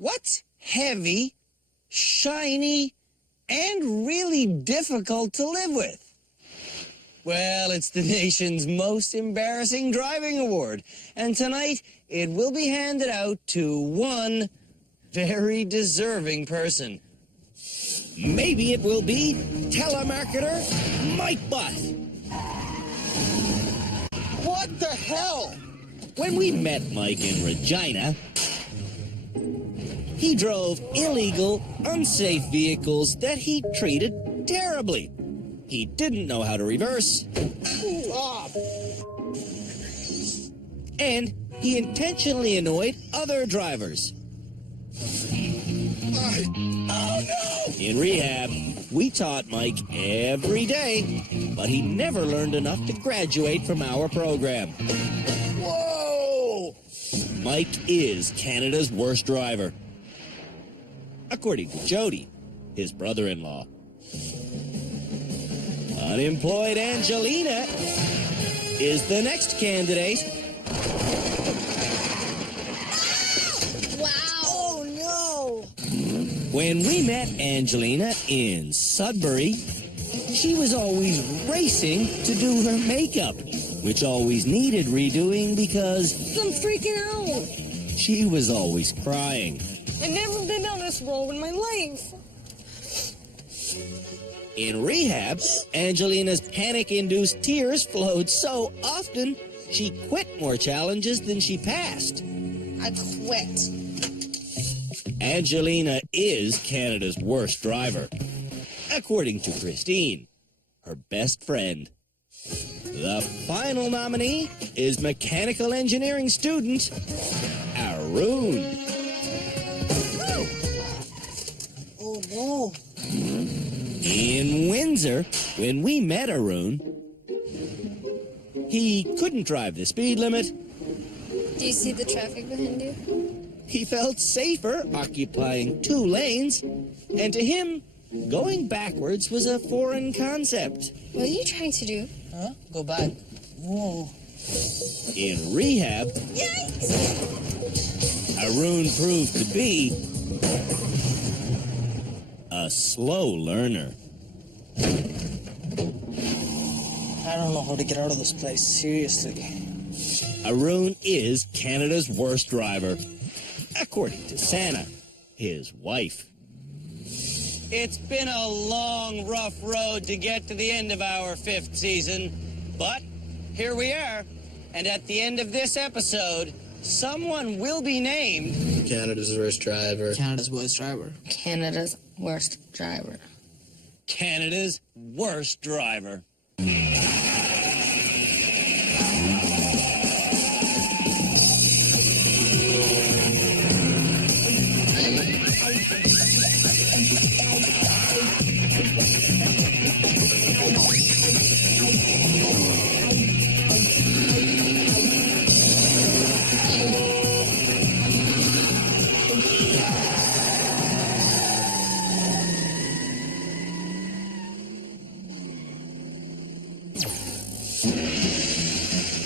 What's heavy, shiny, and really difficult to live with? Well, it's the nation's most embarrassing driving award. And tonight, it will be handed out to one very deserving person. Maybe it will be telemarketer Mike Butt. What the hell? When we met Mike in Regina, he drove illegal, unsafe vehicles that he treated terribly. He didn't know how to reverse. And he intentionally annoyed other drivers. Oh, no! In rehab, we taught Mike every day, but he never learned enough to graduate from our program. Whoa! Mike is Canada's worst driver, according to Jody, his brother-in-law. Unemployed Angelina is the next candidate. Wow. Oh, no. When we met Angelina in Sudbury, she was always racing to do her makeup, which always needed redoing because I'm freaking out. she was always crying. I've never been down this road in my life. In rehab, Angelina's panic-induced tears flowed so often, she quit more challenges than she passed. I quit. Angelina is Canada's worst driver, according to Christine, her best friend. The final nominee is mechanical engineering student Arun. Oh, no. In Windsor, when we met Arun, he couldn't drive the speed limit. Do you see the traffic behind you? He felt safer occupying 2 lanes, and to him, going backwards was a foreign concept. What are you trying to do? Huh? Go back. Whoa. In rehab, Arun proved to be a slow learner. I don't know how to get out of this place, seriously. Arun is Canada's worst driver, according to Santa, his wife. It's been a long, rough road to get to the end of our 5th season, but here we are. And at the end of this episode, someone will be named Canada's worst driver. Canada's worst driver. Canada's worst driver. Canada's worst driver.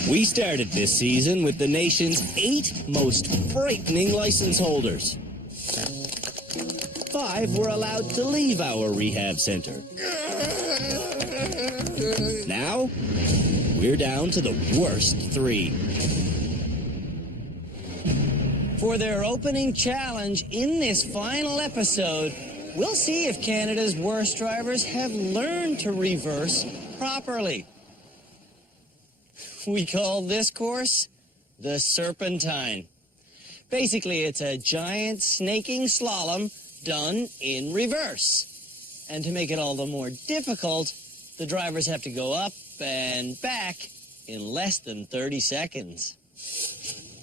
We started this season with the nation's 8 most frightening license holders. 5 were allowed to leave our rehab center. Now, we're down to the worst 3. For their opening challenge in this final episode, we'll see if Canada's worst drivers have learned to reverse properly. We call this course the Serpentine. Basically, it's a giant snaking slalom done in reverse. And to make it all the more difficult, the drivers have to go up and back in less than 30 seconds.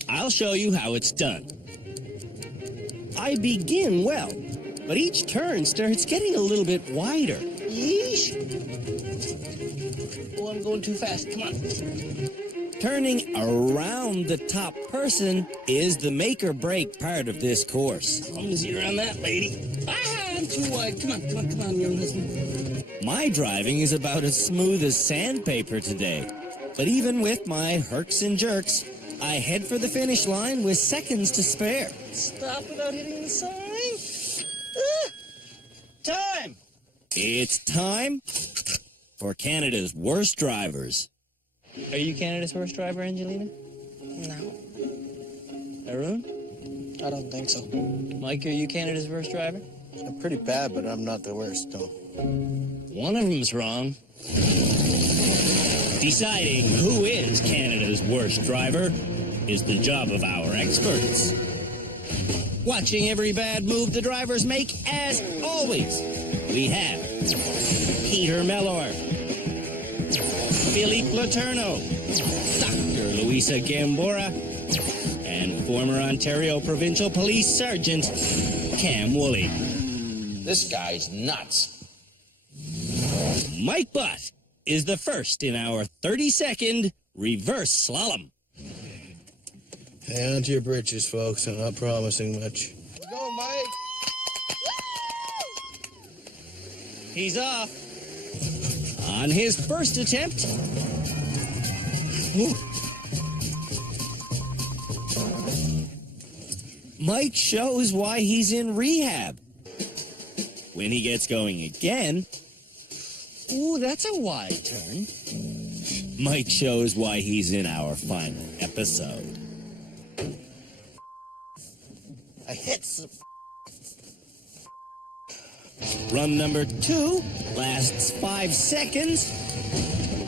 I'll show you how it's done. I begin well, but each turn starts getting a little bit wider. Yeesh. Oh, I'm going too fast. Come on. Turning around the top person is the make-or-break part of this course. Clumsy around that, lady. Ah, I'm too wide. Come on, young husband. My driving is about as smooth as sandpaper today. But even with my herks and jerks, I head for the finish line with seconds to spare. Stop without hitting the sign. Time! It's time for Canada's worst drivers. Are you Canada's worst driver, Angelina? No, Arun? I don't think so. Mike, are you Canada's worst driver? I'm pretty bad, but I'm not the worst, no. One of them's wrong. Deciding who is Canada's worst driver is the job of our experts. Watching every bad move the drivers make, as always, we have Peter Mellor, Philippe Letourneau, Dr. Luisa Gambora, and former Ontario Provincial Police Sergeant Cam Woolley. This guy's nuts. Mike Butt is the first in our 30-second reverse slalom. Hang on to your britches, folks. I'm not promising much. Go, Mike! He's off. On his first attempt. Ooh. Mike shows why he's in rehab. When he gets going again, Ooh, that's a wide turn. Mike shows why he's in our final episode. I hit some... Run number 2 lasts 5 seconds.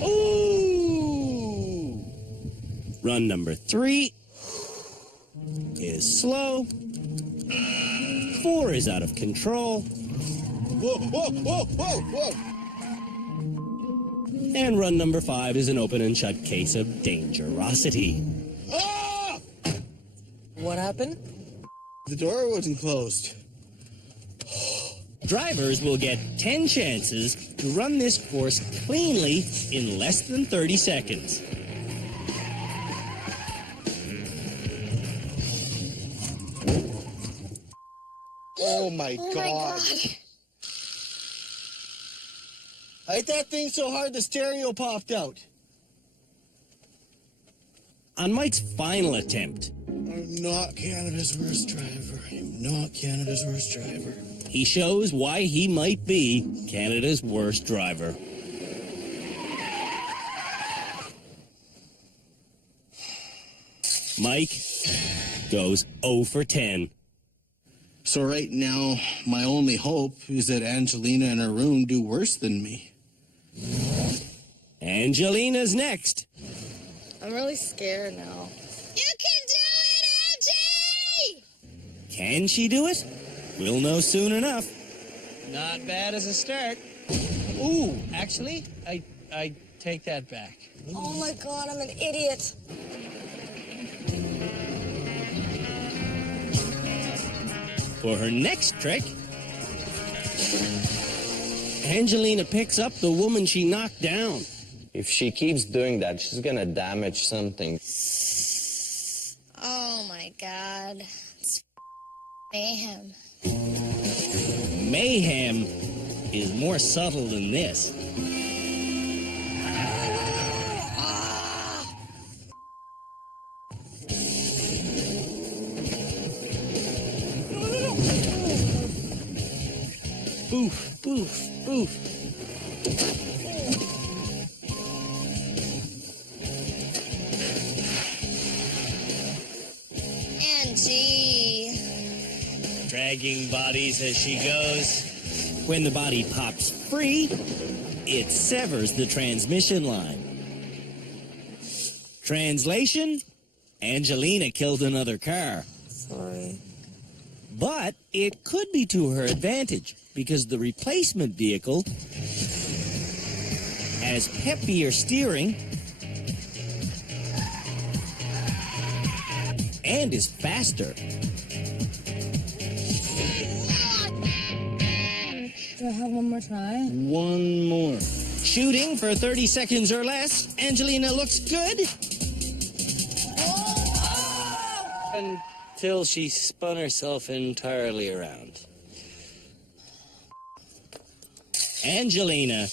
Ooh! Run number 3 is slow. 4 is out of control. Whoa, whoa, whoa, whoa, whoa! And run number 5 is an open and shut case of dangerosity. Ah! What happened? The door wasn't closed. Drivers will get 10 chances to run this course cleanly in less than 30 seconds. Oh my God. I hit that thing so hard the stereo popped out. On Mike's final attempt, I'm not Canada's worst driver. I'm not Canada's worst driver. he shows why he might be Canada's worst driver. Mike goes 0 for 10. So right now, my only hope is that Angelina and Arun do worse than me. Angelina's next. I'm really scared now. You can do it, Angie! Can she do it? We'll know soon enough. Not bad as a start. Ooh, actually, I take that back. Oh my god, I'm an idiot. For her next trick, Angelina picks up the woman she knocked down. If she keeps doing that, she's gonna damage something. Oh my god. It's mayhem. Mayhem is more subtle than this. Boof, boof, boof. Angie. Dragging bodies as she goes. When the body pops free, it severs the transmission line. Translation: Angelina killed another car. Sorry. But it could be to her advantage because the replacement vehicle has peppier steering and is faster. Do I have one more try? One more. Shooting for 30 seconds or less. Angelina looks good. Until she spun herself entirely around. Angelina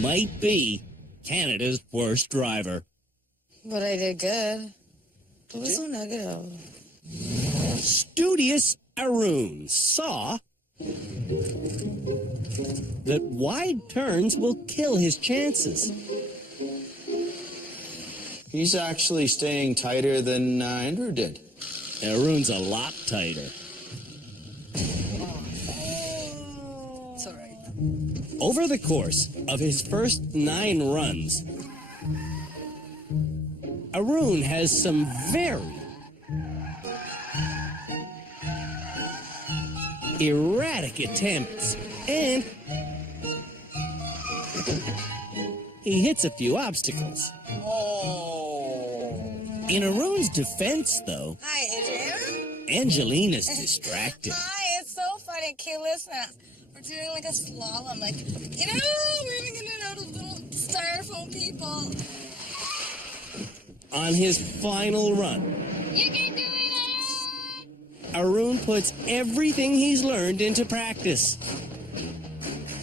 might be Canada's worst driver. But I did good. It was so negative. Studious Arun saw that wide turns will kill his chances. He's actually staying tighter than Andrew did. Arun's a lot tighter. It's alright. Over the course of his first 9 runs, Arun has some very erratic attempts, and he hits a few obstacles. In Arun's defense, though, Hi, Adrian. Angelina's distracted. Hi, it's so funny. Okay, listen. We're doing like a slalom. Like, moving in and out of little styrofoam people. On his final run, You can do it! Arun puts everything he's learned into practice.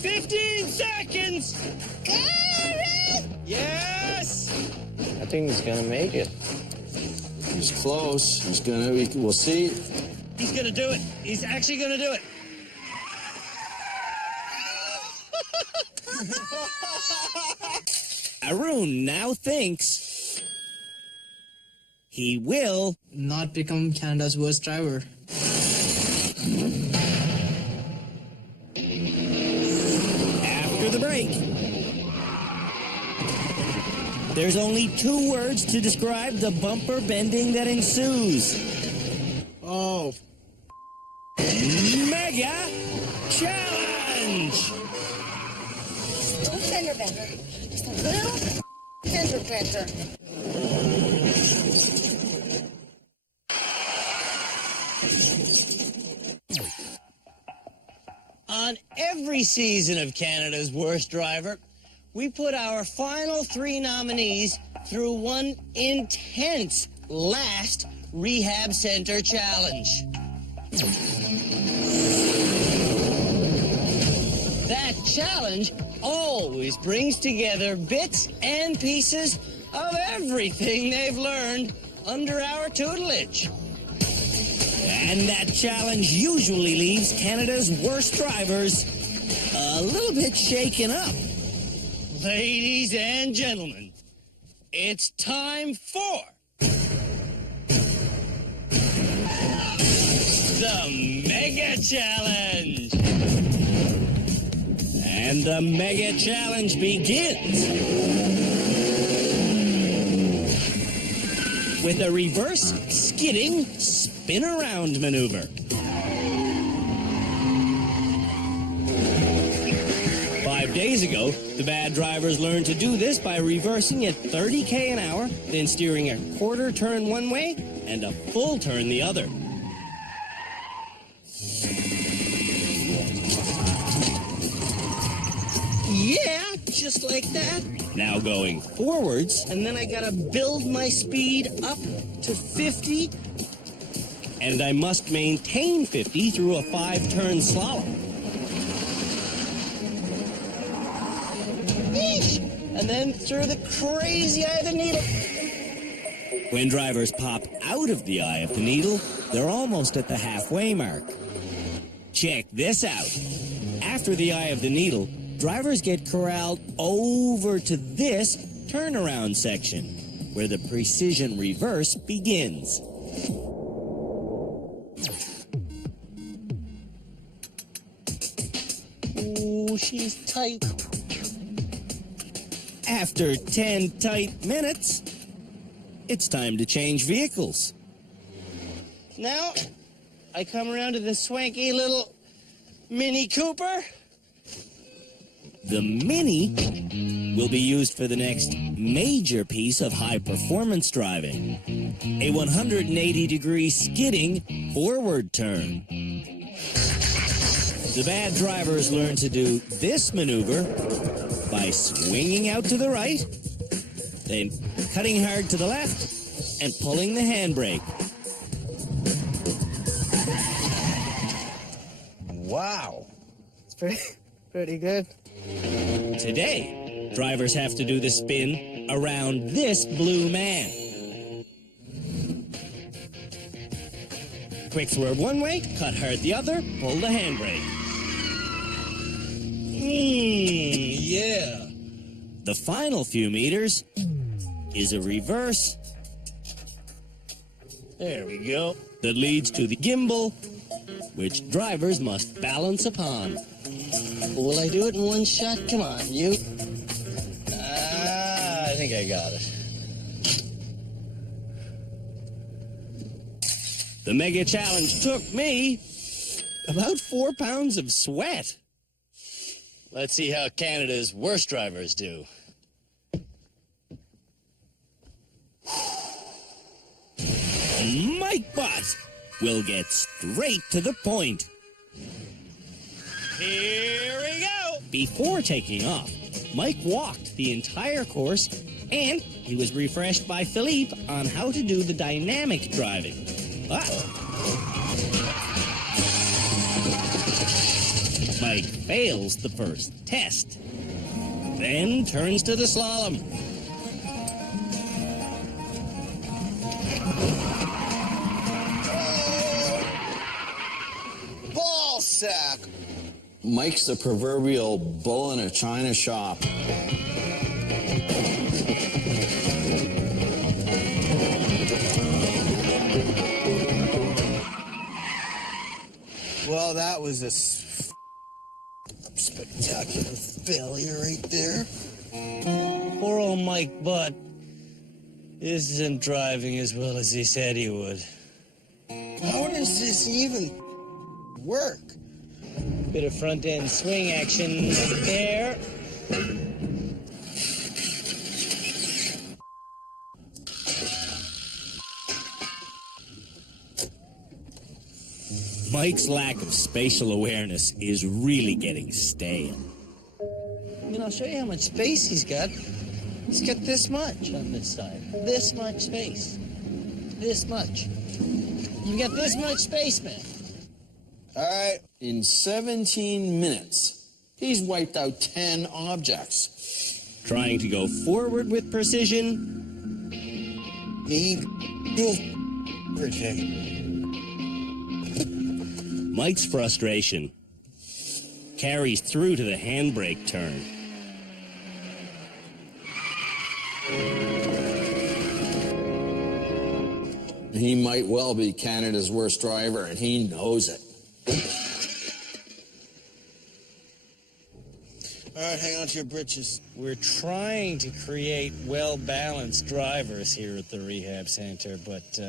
15 seconds! Got it! Yes! I think he's gonna make it. He's close. We'll see. He's gonna do it. He's actually gonna do it. Arun now thinks he will not become Canada's worst driver. after the break. There's only 2 words to describe the bumper bending that ensues. Oh, Mega Challenge! Don't fender bender. Just a little fender bender. On every season of Canada's Worst Driver, we put our final 3 nominees through one intense last rehab center challenge. That challenge always brings together bits and pieces of everything they've learned under our tutelage. And that challenge usually leaves Canada's worst drivers a little bit shaken up. Ladies and gentlemen, it's time for the Mega Challenge. And the Mega Challenge begins with a reverse skidding spin around maneuver. 5 days ago, the bad drivers learned to do this by reversing at 30 an hour, then steering a quarter turn one way and a full turn the other. Yeah, just like that. Now going forwards, And then I gotta build my speed up to 50. and I must maintain 50 through a 5-turn slalom. Eesh. And then through the crazy eye of the needle. When drivers pop out of the eye of the needle, they're almost at the halfway mark. Check this out. After the eye of the needle, drivers get corralled over to this turnaround section, where the precision reverse begins. Ooh, she's tight. After 10 tight minutes, it's time to change vehicles. Now, I come around to the swanky little Mini Cooper. The Mini will be used for the next major piece of high-performance driving, a 180-degree skidding forward turn. The bad drivers learn to do this maneuver by swinging out to the right, then cutting hard to the left, and pulling the handbrake. Wow. It's pretty good. Today, drivers have to do the spin around this blue man. quick swerve one way, cut hard the other, pull the handbrake. Yeah. The final few meters is a reverse. There we go. That leads to the gimbal, which drivers must balance upon. Will I do it in one shot? Come on, you. I think I got it. The mega challenge took me about 4 pounds of sweat. Let's see how Canada's worst drivers do. Mike Bott will get straight to the point. Here we go. Before taking off, Mike walked the entire course, and he was refreshed by Philippe on how to do the dynamic driving. Mike fails the first test, then turns to the slalom. Ball sack! Mike's the proverbial bull in a china shop. Well, that was a spectacular failure right there. Poor old Mike Butt isn't driving as well as he said he would. How does this even work? Bit of front end swing action there. Mike's lack of spatial awareness is really getting stale. I mean, I'll show you how much space he's got. He's got this much on this side. This much space. This much. You got this much space, man. All right. In 17 minutes, he's wiped out 10 objects. Trying to go forward with precision, He do everything. Mike's frustration carries through to the handbrake turn. He might well be Canada's worst driver, and he knows it. All right, hang on to your britches. We're trying to create well-balanced drivers here at the rehab center, but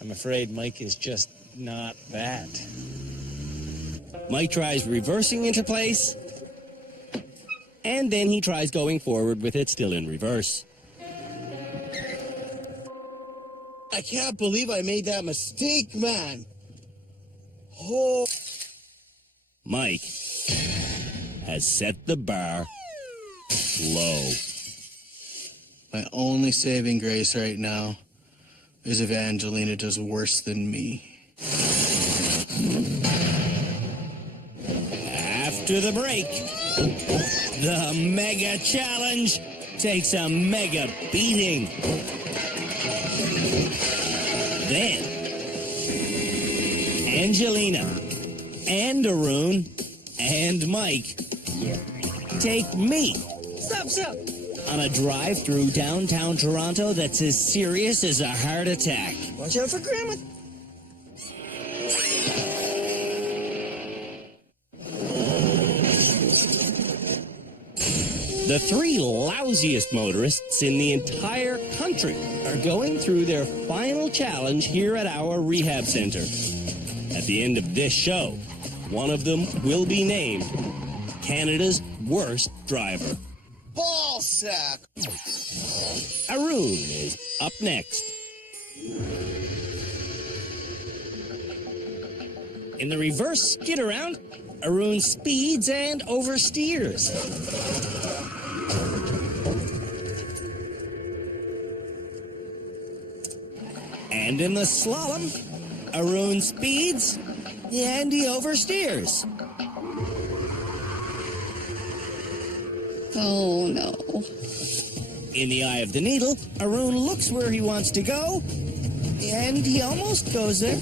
I'm afraid Mike is just not that. Mike tries reversing into place, and then he tries going forward with it still in reverse. I can't believe I made that mistake, man. Oh. Mike has set the bar low. My only saving grace right now is if Angelina does worse than me. After the break, the mega challenge takes a mega beating. Then, Angelina and Arun and Mike take me Stop. on a drive through downtown Toronto that's as serious as a heart attack. Watch out for Grandma. The 3 lousiest motorists in the entire country are going through their final challenge here at our rehab center. At the end of this show, one of them will be named Canada's worst driver. Ball sack! Arun is up next. In the reverse skid around, Arun speeds and oversteers. And in the slalom, Arun speeds and he oversteers. Oh, no. In the eye of the needle, Arun looks where he wants to go And he almost goes there.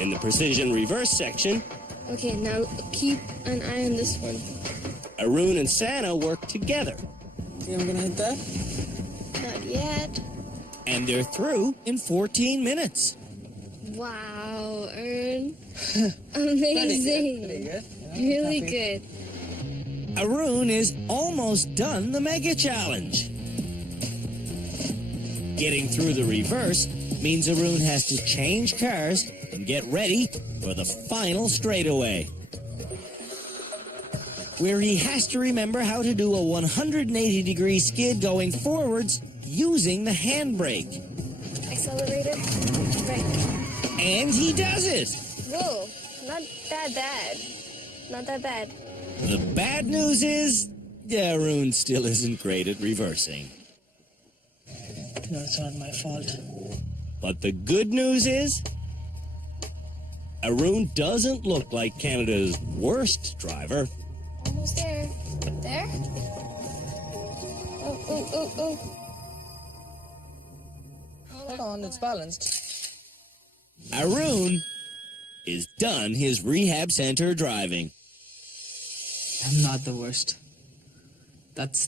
In the precision reverse section, Okay, now keep an eye on this one. Arun and Santa work together, You I'm gonna hit that? Not yet. and they're through in 14 minutes. Wow, Ern. Pretty Amazing. good. Really Happy. good. Arun is almost done the mega challenge. Getting through the reverse means Arun has to change cars and get ready for the final straightaway, where he has to remember how to do a 180-degree skid going forwards using the handbrake. Accelerator. Right. And he does it! Whoa, not that bad. Not that bad. The bad news is, Arun still isn't great at reversing. No, it's not my fault. But the good news is, Arun doesn't look like Canada's worst driver. Almost there. There? Oh, oh, oh, oh. Hold on, it's balanced. Arun is done his rehab center driving. I'm not the worst. That's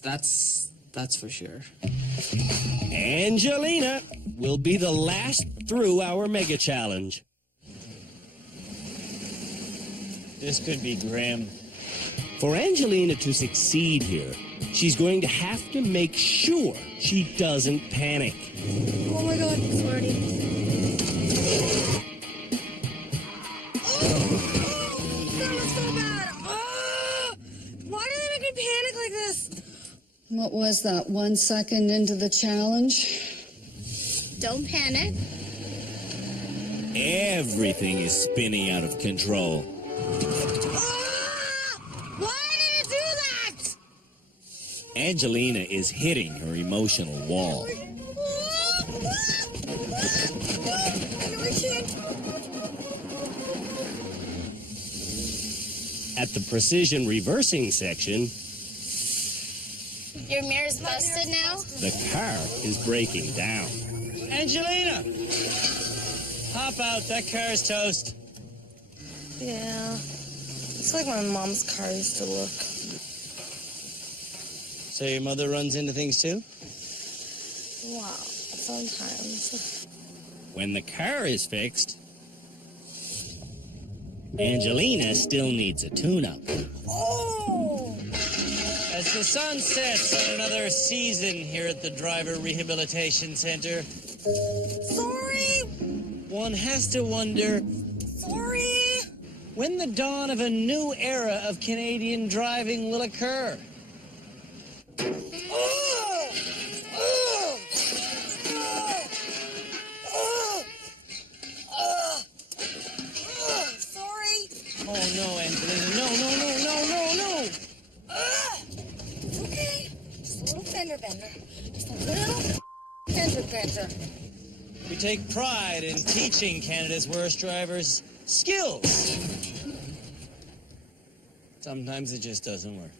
for sure. Angelina will be the last through our mega challenge. This could be grim. For Angelina to succeed here, she's going to have to make sure she doesn't panic. Oh my god, Smarty. Oh, that was so bad. Oh, why do they make me panic like this? What was that, 1 second into the challenge? Don't panic. Everything is spinning out of control. Why did it do that? Angelina is hitting her emotional wall. I know I can't. At the precision reversing section, Your mirror's busted now? the car is breaking down. Angelina! Hop out, that car's toast. Yeah. It's like my mom's car used to look. So your mother runs into things too? Wow. Sometimes. When the car is fixed, Angelina still needs a tune-up. Oh! As the sun sets on another season here at the Driver Rehabilitation Center, Sorry! one has to wonder Sorry! when the dawn of a new era of Canadian driving will occur. Oh! Oh! Oh! Oh! Sorry! Oh no, Angelina, no, no, no, no, no, no! It's okay. Just a little fender bender. Just a little fender bender. We take pride in teaching Canada's worst drivers skills. Sometimes it just doesn't work.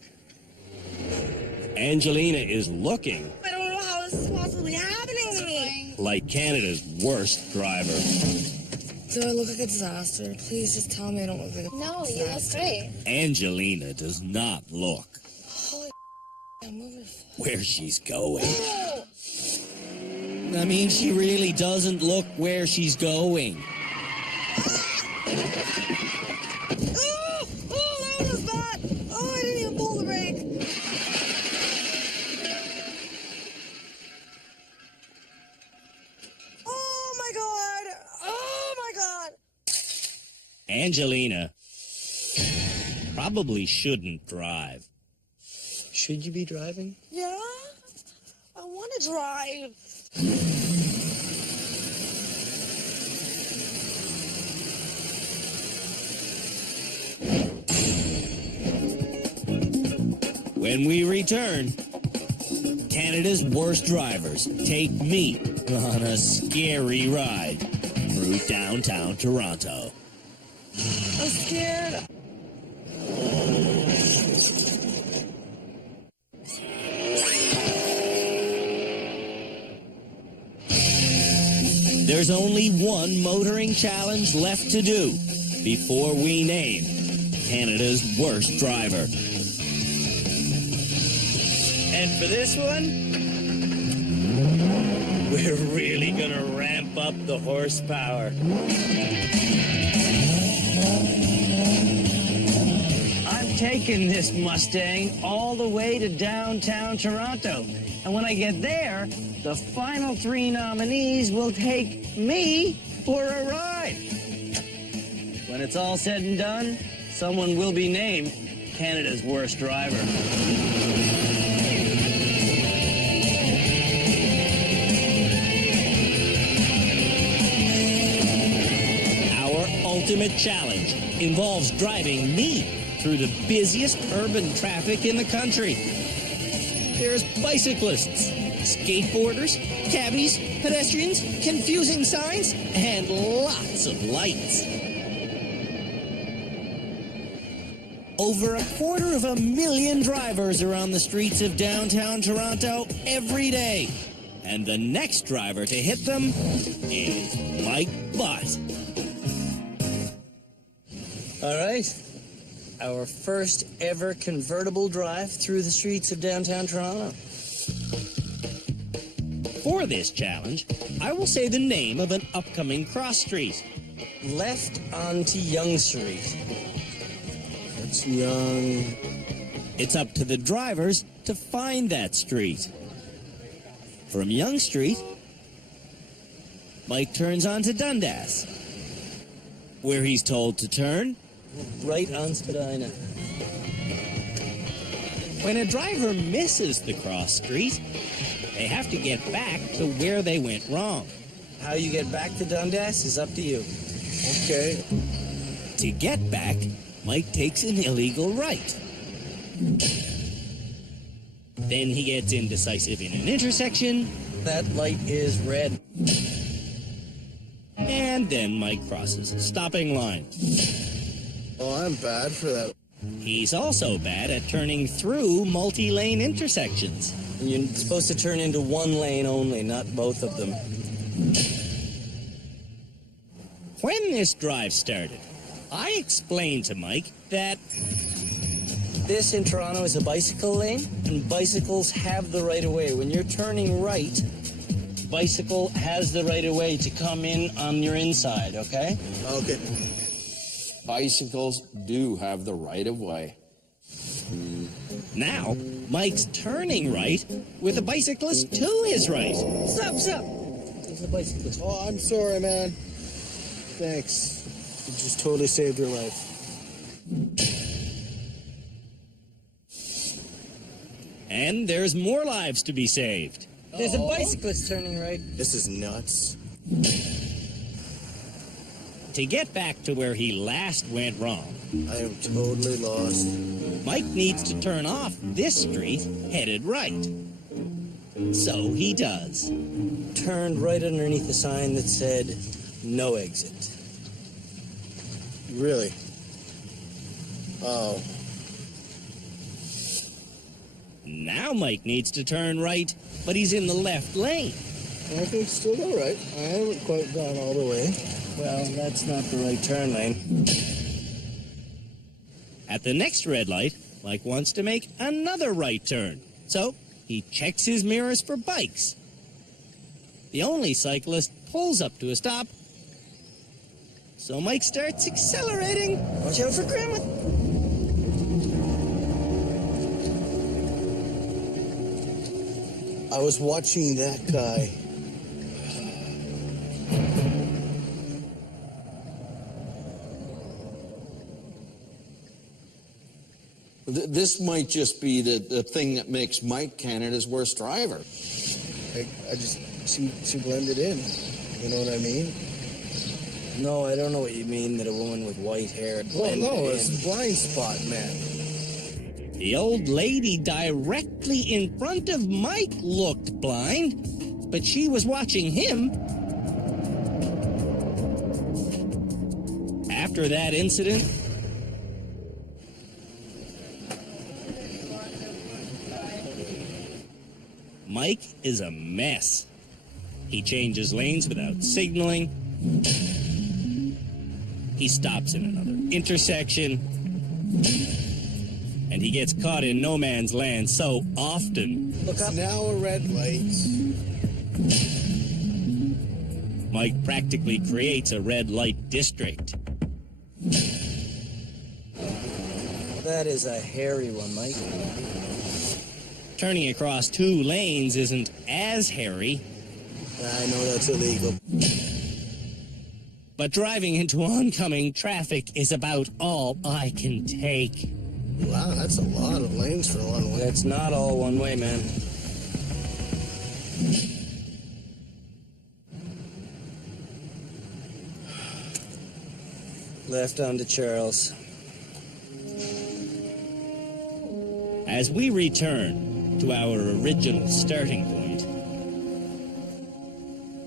Angelina is looking I don't know how this is possibly happening to me. like Canada's worst driver. Do I look like a disaster? Please just tell me I don't look like a No, you look great. Angelina does not look Holy I'm moving. where she's going. Oh! I mean, she really doesn't look where she's going. Oh, that was bad. Oh, I didn't even pull the brake. Oh my god. Oh my god. Angelina probably shouldn't drive. Should you be driving? Yeah? I want to drive. When we return, Canada's worst drivers take me on a scary ride through downtown Toronto. I'm scared. There's only one motoring challenge left to do before we name Canada's worst driver. And for this one, we're really gonna ramp up the horsepower. I'm taking this Mustang all the way to downtown Toronto. And when I get there, the final 3 nominees will take me for a ride. When it's all said and done, someone will be named Canada's worst driver. Our ultimate challenge involves driving me through the busiest urban traffic in the country. There's bicyclists, skateboarders, cabbies, pedestrians, confusing signs, and lots of lights. Over 250,000 drivers are on the streets of downtown Toronto every day. And the next driver to hit them is Mike Butt. All right. Our first ever convertible drive through the streets of downtown Toronto. For this challenge, I will say the name of an upcoming cross street. Left onto Yonge Street. That's young. It's up to the drivers to find that street. From Yonge Street, Mike turns onto Dundas, where he's told to turn Right on Spadina. When a driver misses the cross street, they have to get back to where they went wrong. How you get back to Dundas is up to you. Okay. To get back, Mike takes an illegal right. Then he gets indecisive in an intersection, That light is red. and then Mike crosses a stopping line. Oh, I'm bad for that. He's also bad at turning through multi-lane intersections. And you're supposed to turn into one lane only, not both of them. When this drive started, I explained to Mike that This in Toronto is a bicycle lane, and bicycles have the right of way. When you're turning right, bicycle has the right of way to come in on your inside, okay? Okay. Bicycles do have the right of way. now Mike's turning right with a bicyclist to his right. Stop, stop! There's a bicyclist. Oh, I'm sorry, man. Thanks. You just totally saved your life. And there's more lives to be saved. There's a bicyclist turning right. This is nuts. To get back to where he last went wrong, I am totally lost. Mike needs to turn off this street headed right. So he does. Turned right underneath the sign that said, no exit. Really? Oh. Now Mike needs to turn right, but he's in the left lane. I think still all right. I haven't quite gone all the way. Well, that's not the right turn lane. At the next red light, Mike wants to make another right turn. So he checks his mirrors for bikes. The only cyclist pulls up to a stop. So Mike starts accelerating. Watch out for Grandma. I was watching that guy. This might just be the thing that makes Mike Canada's worst driver. She blended in. You know what I mean? No, I don't know what you mean that a woman with white hair Well, blended no, in. it's blind spot, man. The old lady directly in front of Mike looked blind, but she was watching him. After that incident, Mike is a mess. He changes lanes without signaling. He stops in another intersection. And he gets caught in no man's land so often. Look up. Now a red light. Mike practically creates a red light district. That is a hairy one, Mike. Turning across 2 lanes isn't as hairy, I know that's illegal. but driving into oncoming traffic is about all I can take. Wow, that's a lot of lanes for one way. That's not all one way, man. Left onto Charles. As we return to our original starting point,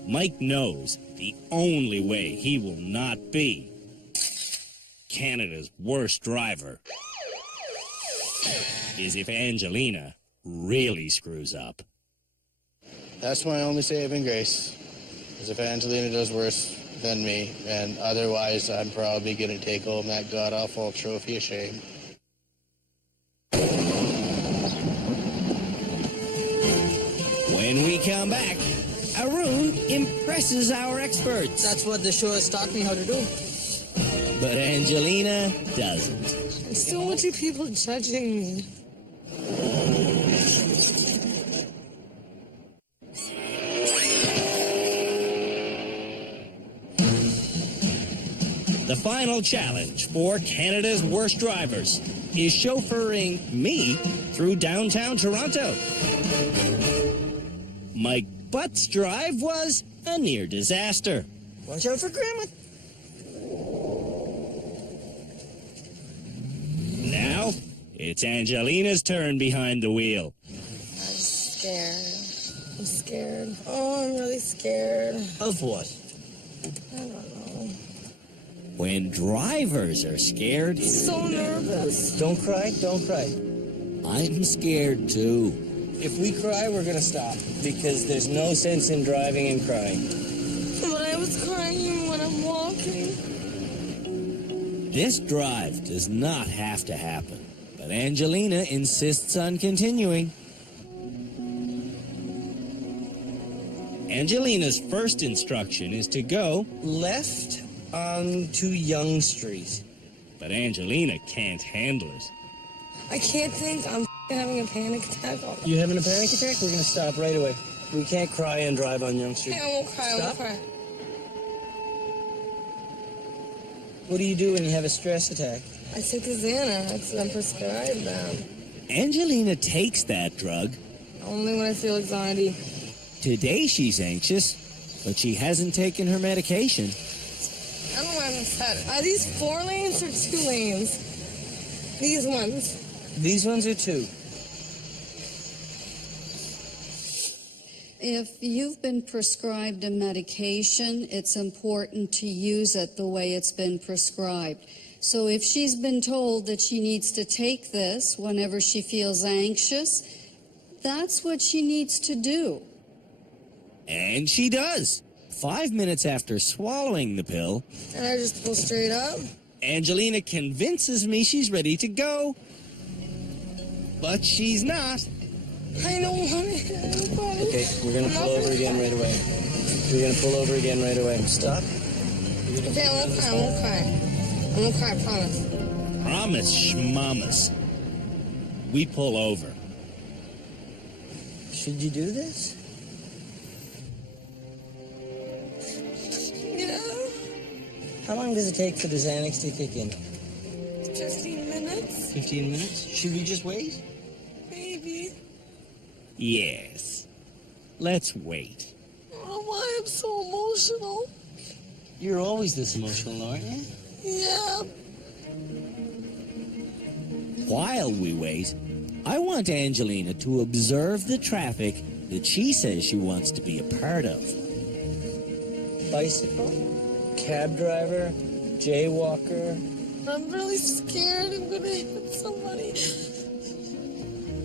Mike knows the only way he will not be Canada's worst driver is if Angelina really screws up. That's my only saving grace, is if Angelina does worse than me, and otherwise I'm probably going to take home that god-awful trophy of shame. When we come back, Arun impresses our experts, That's what the show has taught me how to do. but Angelina doesn't. So much of people judging me. The final challenge for Canada's worst drivers is chauffeuring me through downtown Toronto. Mike Butt's drive was a near disaster. Watch out for Grandma. Now, it's Angelina's turn behind the wheel. I'm scared. I'm scared. Oh, I'm really scared. Of what? I don't know. When drivers are scared, So nervous. Don't cry, don't cry. I'm scared too. If we cry, we're gonna stop, because there's no sense in driving and crying. But I was crying when I'm walking. This drive does not have to happen, but Angelina insists on continuing. Angelina's first instruction is to go, Left onto Yonge Street. but Angelina can't handle it. I can't think. I'm having a panic attack. You having a panic attack? We're gonna stop right away. We can't cry and drive on Yonge Street. I won't cry. I won't Stop. cry. What do you do when you have a stress attack? I took the Xanax. I'm prescribed them. Angelina takes that drug. Only when I feel anxiety. Today she's anxious, but she hasn't taken her medication. I don't know why I'm upset. Are these 4 lanes or 2 lanes? These ones. These ones are 2. If you've been prescribed a medication, it's important to use it the way it's been prescribed. So if she's been told that she needs to take this whenever she feels anxious, that's what she needs to do. And she does. 5 minutes after swallowing the pill, And I just pull straight up. Angelina convinces me she's ready to go. But she's not. I don't want it. Okay, we're gonna pull over again right away. We're gonna pull over again right away. Stop. Okay, I won't cry. I won't cry. I won't cry, I promise. Promise, schmamas. We pull over. Should you do this? Yeah. How long does it take for the Xanax to kick in? 15 minutes? 15 minutes? Should we just wait? Maybe. Yes. Let's wait. I don't know why I'm so emotional. You're always this emotional, aren't you? Yeah. While we wait, I want Angelina to observe the traffic that she says she wants to be a part of. Bicycle? Cab driver? Jaywalker? I'm really scared I'm gonna hit somebody.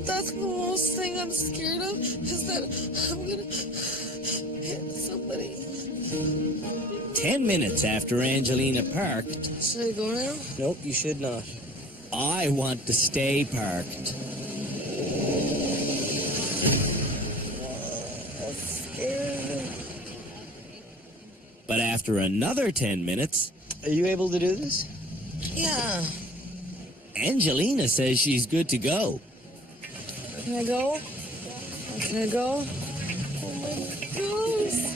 That's the most thing I'm scared of, is that I'm gonna hit somebody. somebody. 10 minutes after Angelina parked, Should I go now? Nope, you should not. I want to stay parked. I'm scared. But after another 10 minutes, Are you able to do this? Yeah. Angelina says she's good to go. Can I go? Can I go? Oh my gosh.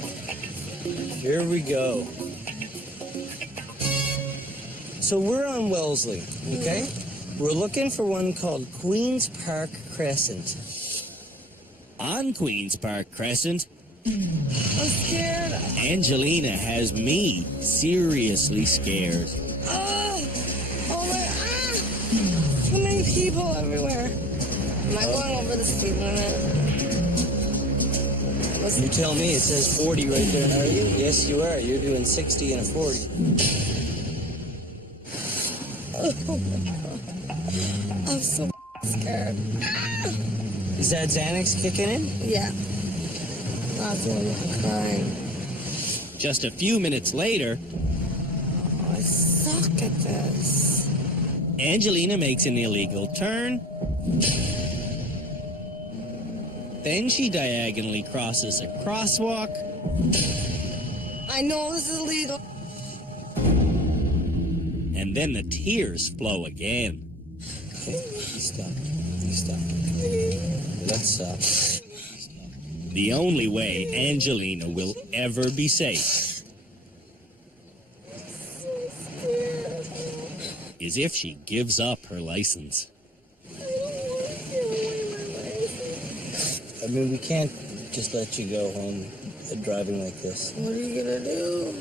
Here we go. So we're on Wellesley, okay? We're looking for one called Queen's Park Crescent. On Queen's Park Crescent, I'm scared. Angelina has me seriously scared. Oh my, too many people everywhere. Am I going over the speed limit? You tell me, it says 40 right there, are you? Yes, you are. You're doing 60 and a 40. I'm so scared. Is that Xanax kicking in? Yeah. That's why I'm crying. Just a few minutes later, Oh, I suck at this. Angelina makes an illegal turn. Then she diagonally crosses a crosswalk. I know this is illegal. And then the tears flow again. Okay, you stop. You stop. Let's stop. The only way Angelina will ever be safe is if she gives up her license. I mean, we can't just let you go home driving like this. What are you gonna do?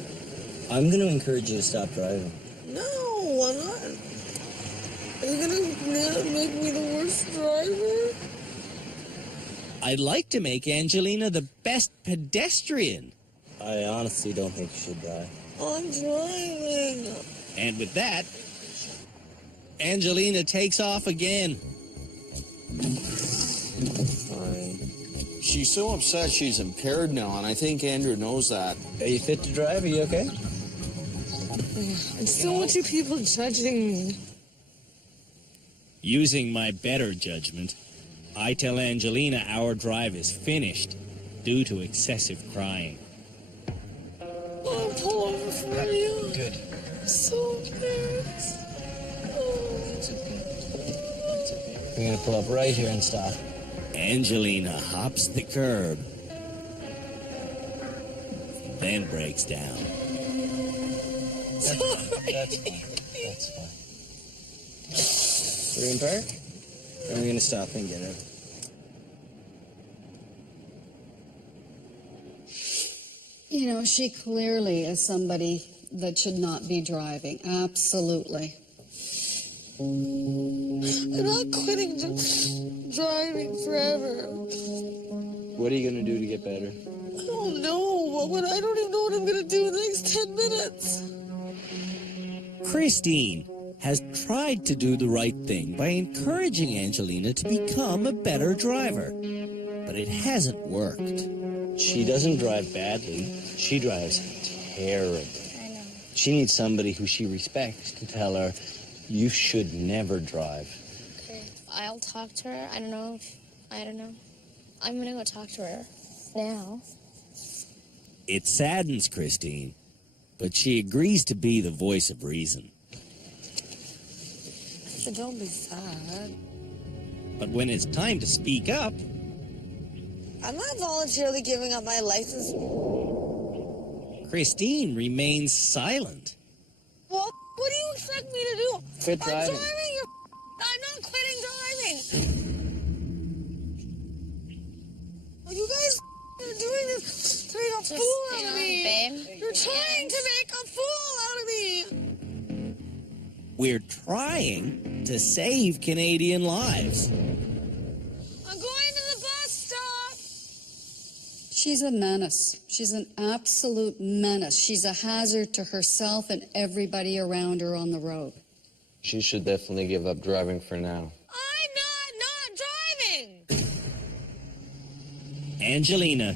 I'm going to encourage you to stop driving. No, why not? Are you gonna make me the worst driver? I'd like to make Angelina the best pedestrian. I honestly don't think you should drive. I'm driving. And with that, Angelina takes off again. Sorry. She's so upset she's impaired now, and I think Andrew knows that. Are you fit to drive? Are you okay? There's so many people judging me. Using my better judgment, I tell Angelina our drive is finished due to excessive crying. I'll pull over for you. Good. I'm so embarrassed. We're going to pull up right here and stop. Angelina hops the curb, then breaks down. That's fine. That's fine. We're in park, and we're going to stop and get it. You know, she clearly is somebody that should not be driving. Absolutely. I'm not quitting driving forever. What are you going to do to get better? I don't know. I don't even know what I'm going to do in the next 10 minutes. Christine has tried to do the right thing by encouraging Angelina to become a better driver, but it hasn't worked. She doesn't drive badly. She drives terribly. I know. She needs somebody who she respects to tell her, you should never drive. Okay. I'll talk to her. I don't know. I'm gonna go talk to her now. It saddens Christine, but she agrees to be the voice of reason. So don't be sad. But when it's time to speak up, I'm not voluntarily giving up my license. Christine remains silent. Well, what do you expect me to do? Quit I'm driving. driving. I'm not quitting driving. Well, you guys are doing this to make a fool out of me. Babe. You're trying to make a fool out of me. We're trying to save Canadian lives. I'm going to the bus stop. She's a menace. She's an absolute menace. She's a hazard to herself and everybody around her on the road. She should definitely give up driving for now. I'm not driving. Angelina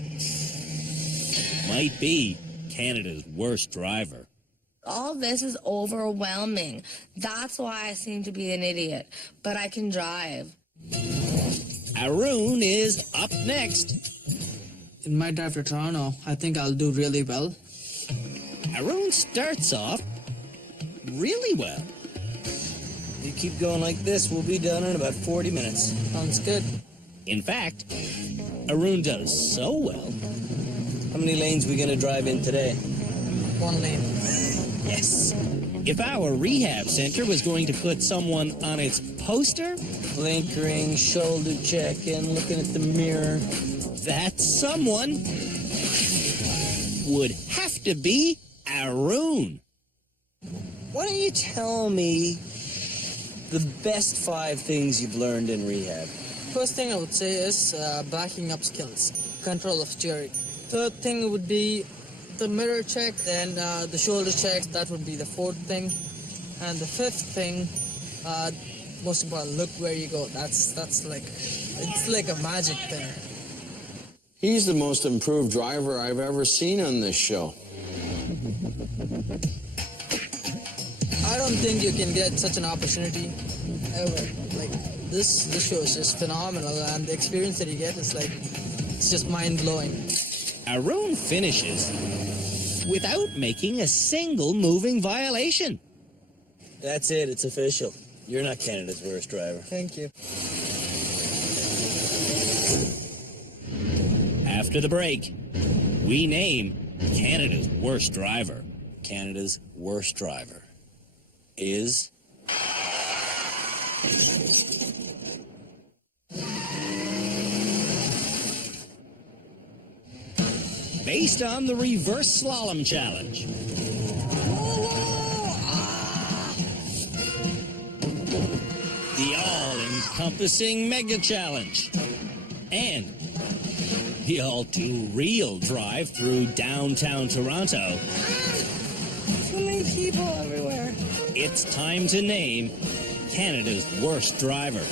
might be Canada's worst driver. All this is overwhelming. That's why I seem to be an idiot. But I can drive. Arun is up next. In my drive to Toronto, I think I'll do really well. Arun starts off really well. You keep going like this, we'll be done in about 40 minutes. Sounds good. In fact, Arun does so well. How many lanes we gonna drive in today? 1 lane. Yes. If our rehab center was going to put someone on its poster, Blinkering, shoulder checking, looking at the mirror. that someone would have to be Arun. Why don't you tell me the best 5 things you've learned in rehab? First thing I would say is backing up skills, control of steering. Third thing would be the mirror check, then the shoulder check. That would be the fourth thing. And the fifth thing, most important, look where you go. That's like, it's like a magic thing. He's the most improved driver I've ever seen on this show. I don't think you can get such an opportunity ever. Like, this show is just phenomenal, and the experience that you get is like, it's just mind-blowing. Arun finishes without making a single moving violation. That's it, it's official. You're not Canada's worst driver. Thank you. After the break, we name Canada's worst driver. Canada's worst driver is... Based on the reverse slalom challenge. The all-encompassing mega challenge. And the all-too-real drive through downtown Toronto. So many people everywhere. It's time to name Canada's worst driver.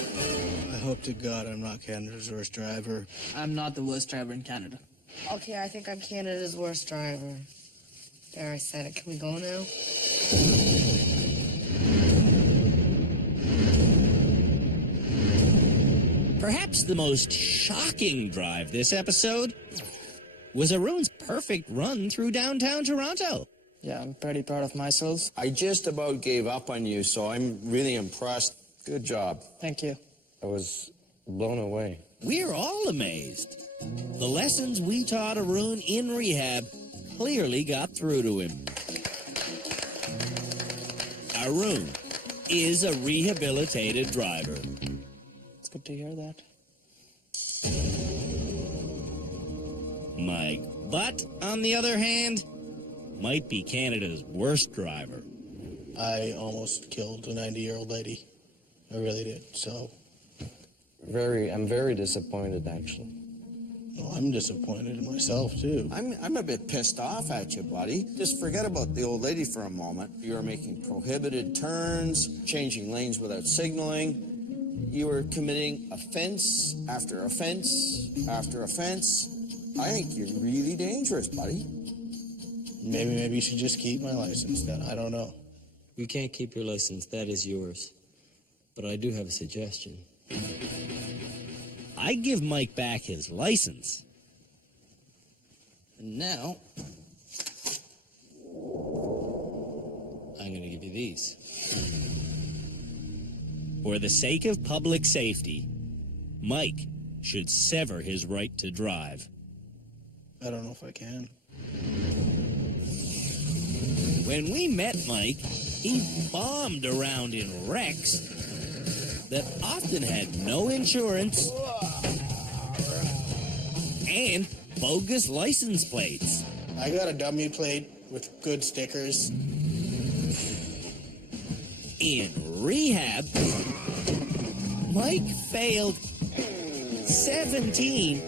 I hope to God I'm not Canada's worst driver. I'm not the worst driver in Canada. Okay, I think I'm Canada's worst driver. There, I said it. Can we go now? Perhaps the most shocking drive this episode was Arun's perfect run through downtown Toronto. Yeah, I'm pretty proud of myself. I just about gave up on you, so I'm really impressed. Good job. Thank you. I was blown away. We're all amazed. The lessons we taught Arun in rehab clearly got through to him. Arun is a rehabilitated driver. It's good to hear that. Mike Butt, on the other hand, might be Canada's worst driver. I almost killed a 90-year-old lady. I really did, so... I'm very disappointed, actually. Well, I'm disappointed in myself, too. I'm a bit pissed off at you, buddy. Just forget about the old lady for a moment. You were making prohibited turns, changing lanes without signaling. You were committing offense after offense after offense. I think you're really dangerous, buddy. Maybe you should just keep my license then. I don't know. You can't keep your license, that is yours. But I do have a suggestion. I give Mike back his license. And now, I'm going to give you these. For the sake of public safety, Mike should sever his right to drive. I don't know if I can. When we met Mike, he bombed around in wrecks that often had no insurance and bogus license plates. I got a dummy plate with good stickers. In rehab, Mike failed 17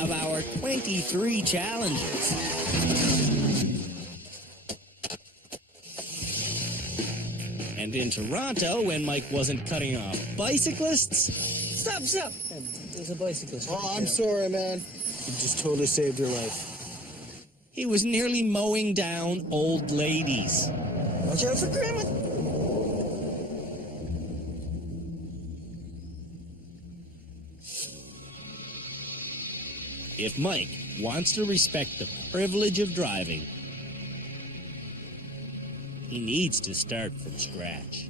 of our 23 challenges. And in Toronto, when Mike wasn't cutting off bicyclists... Stop! There's a bicyclist. Oh, I'm sorry, man. You just totally saved her life. He was nearly mowing down old ladies. Watch out for Grandma. If Mike wants to respect the privilege of driving, he needs to start from scratch.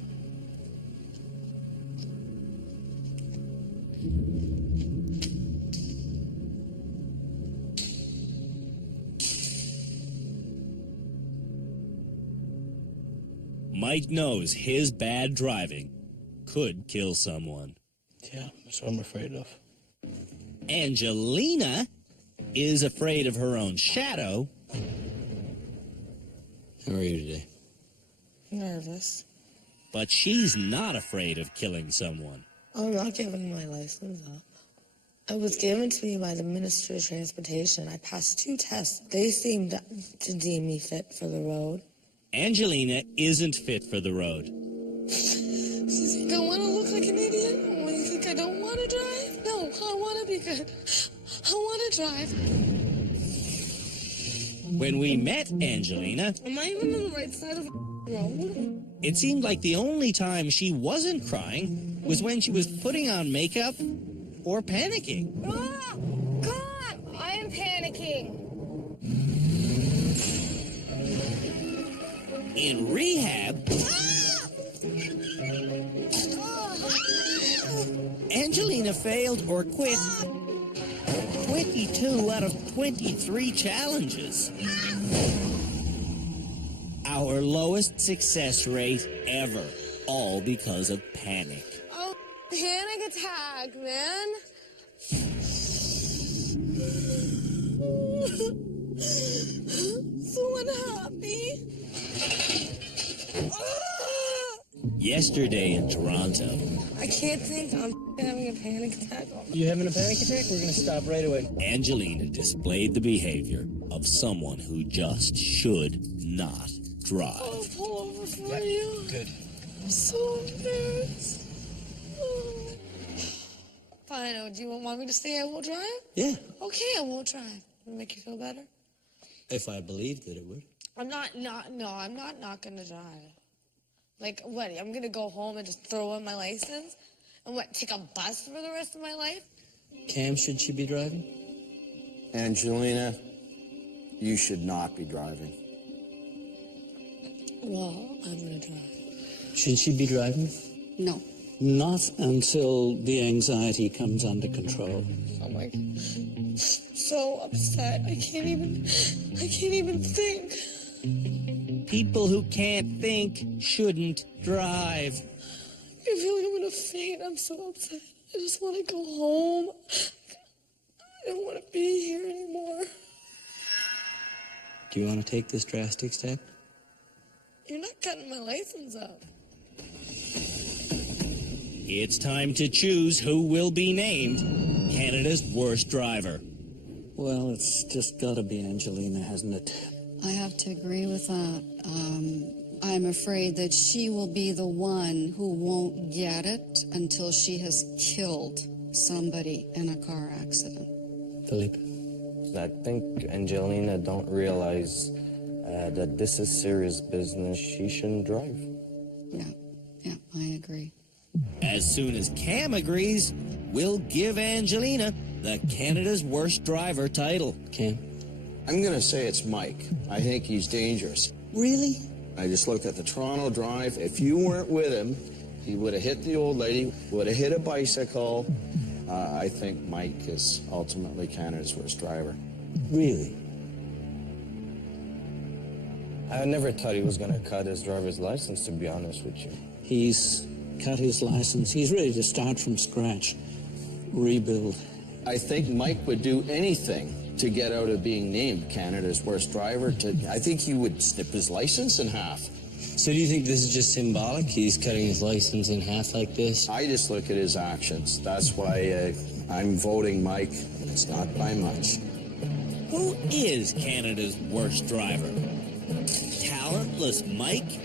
Mike knows his bad driving could kill someone. Yeah, that's what I'm afraid of. Angelina is afraid of her own shadow. How are you today? Nervous. But she's not afraid of killing someone. I'm not giving my license up. It was given to me by the Ministry of Transportation. I passed 2 tests. They seemed to deem me fit for the road. Angelina isn't fit for the road. You think I want to look like an idiot? Or you think I don't want to drive? No, I want to be good. I want to drive. When we met Angelina, Am I even on the right side of the road? it seemed like the only time she wasn't crying was when she was putting on makeup or panicking. Ah, God, I am panicking. In rehab, Angelina failed or quit 22 out of 23 challenges. Our lowest success rate ever, all because of panic. Oh, panic attack, man. So unhappy. Yesterday in Toronto, I can't think. I'm having a panic attack. You having a panic attack? We're going to stop right away. Angelina displayed the behavior of someone who just should not drive. I'll pull over for you. Good. I'm so embarrassed. Oh. Fine. Do you want me to say I won't drive? Yeah, Okay, I won't drive. Will it make you feel better? if I believed that it would. I'm not gonna drive. Like, what? I'm gonna go home and just throw in my license? And what, take a bus for the rest of my life? Cam, should she be driving? Angelina, you should not be driving. Well, I'm gonna drive. Should she be driving? No. Not until the anxiety comes under control. I'm like so upset. I can't even think. People who can't think shouldn't drive. I feel like I'm gonna faint. I'm so upset. I just want to go home. I don't want to be here anymore. Do you want to take this drastic step? You're not cutting my license up. It's time to choose who will be named Canada's worst driver. Well, it's just got to be Angelina, hasn't it? I have to agree with that. I'm afraid that she will be the one who won't get it until she has killed somebody in a car accident. Philippe? I think Angelina don't realize that this is serious business. She shouldn't drive. Yeah, I agree. As soon as Cam agrees, we'll give Angelina the Canada's worst driver title. Cam? I'm going to say it's Mike. I think he's dangerous. Really? I just looked at the Toronto Drive. If you weren't with him, he would have hit the old lady, would have hit a bicycle. I think Mike is ultimately Canada's worst driver. Really? I never thought he was going to cut his driver's license, to be honest with you. He's cut his license. He's ready to start from scratch. Rebuild. I think Mike would do anything to get out of being named Canada's worst driver. I think he would snip his license in half. So do you think this is just symbolic? He's cutting his license in half like this? I just look at his actions. That's why I'm voting Mike. It's not by much. Who is Canada's worst driver? Talentless Mike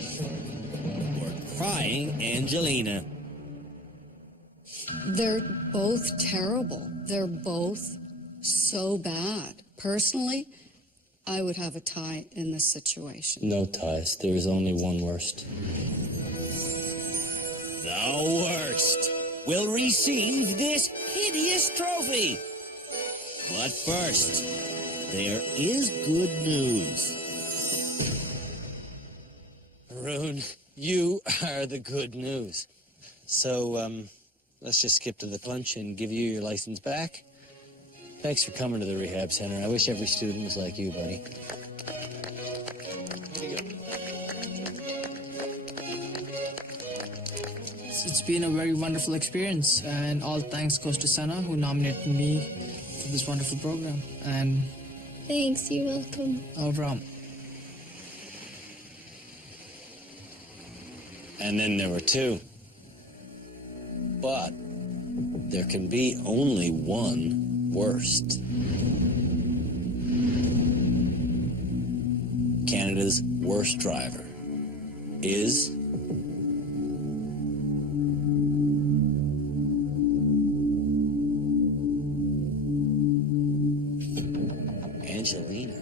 or crying Angelina? They're both terrible. They're both so bad. Personally, I would have a tie in this situation. No ties. There is only one worst. The worst will receive this hideous trophy. But first, there is good news. Arun, you are the good news. So, let's just skip to the punch and give you your license back. Thanks for coming to the rehab center. I wish every student was like you, buddy. Here you go. It's been a very wonderful experience, and all thanks goes to Sana, who nominated me for this wonderful program. And Thanks, you're welcome. no problem. And then there were two. But there can be only one worst. Canada's worst driver is Angelina.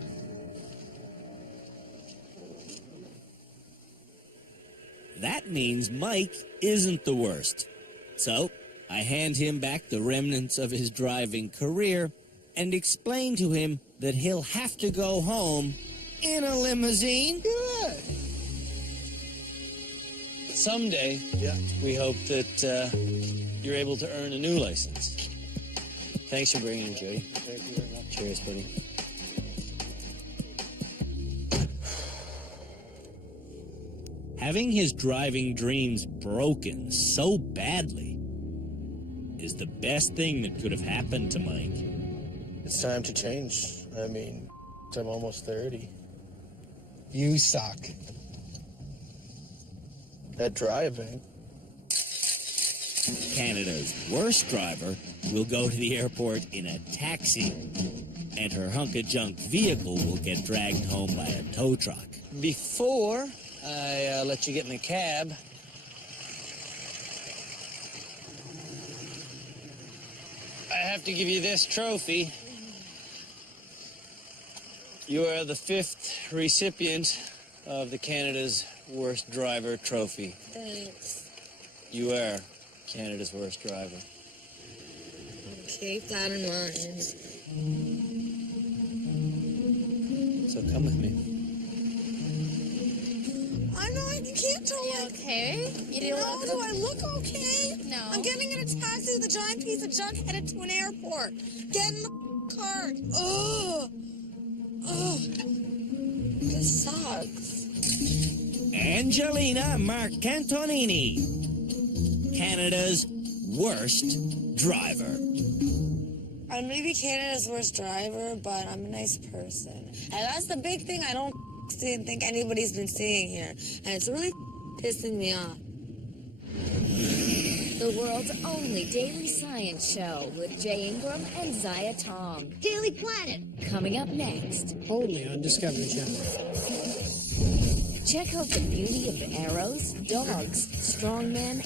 That means Mike isn't the worst. So, I hand him back the remnants of his driving career and explain to him that he'll have to go home in a limousine. Good. Someday, we hope that you're able to earn a new license. Thanks for bringing him, Jody. Thank you very much. Cheers, buddy. Having his driving dreams broken so badly is the best thing that could have happened to Mike. It's time to change. I mean, I'm almost 30. You suck. At driving. Canada's worst driver will go to the airport in a taxi, and her hunk-of-junk vehicle will get dragged home by a tow truck. Before I let you get in the cab, I have to give you this trophy. You are the 5th recipient of the Canada's Worst Driver trophy. Thanks. You are Canada's worst driver. Keep that in mind. So come with me. I know you can't tell me. Okay? You didn't No, do I look okay? No. I'm getting in a taxi with a giant piece of junk headed to an airport. Get in the cart. Ugh. Ugh. This sucks. Angelina Marcantonini, Canada's worst driver. I may be Canada's worst driver, but I'm a nice person. And that's the big thing I don't think anybody's been seeing here. And it's really pissing me off. The world's only daily science show with Jay Ingram and Zaya Tong. Daily Planet, coming up next. Only on Discovery Channel. Check out the beauty of arrows, dogs, strongmen,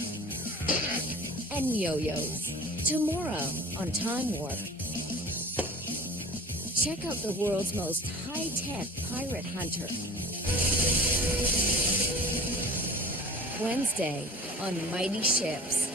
and yo-yos. Tomorrow on Time Warp. Check out the world's most high-tech pirate hunter. Wednesday on Mighty Ships.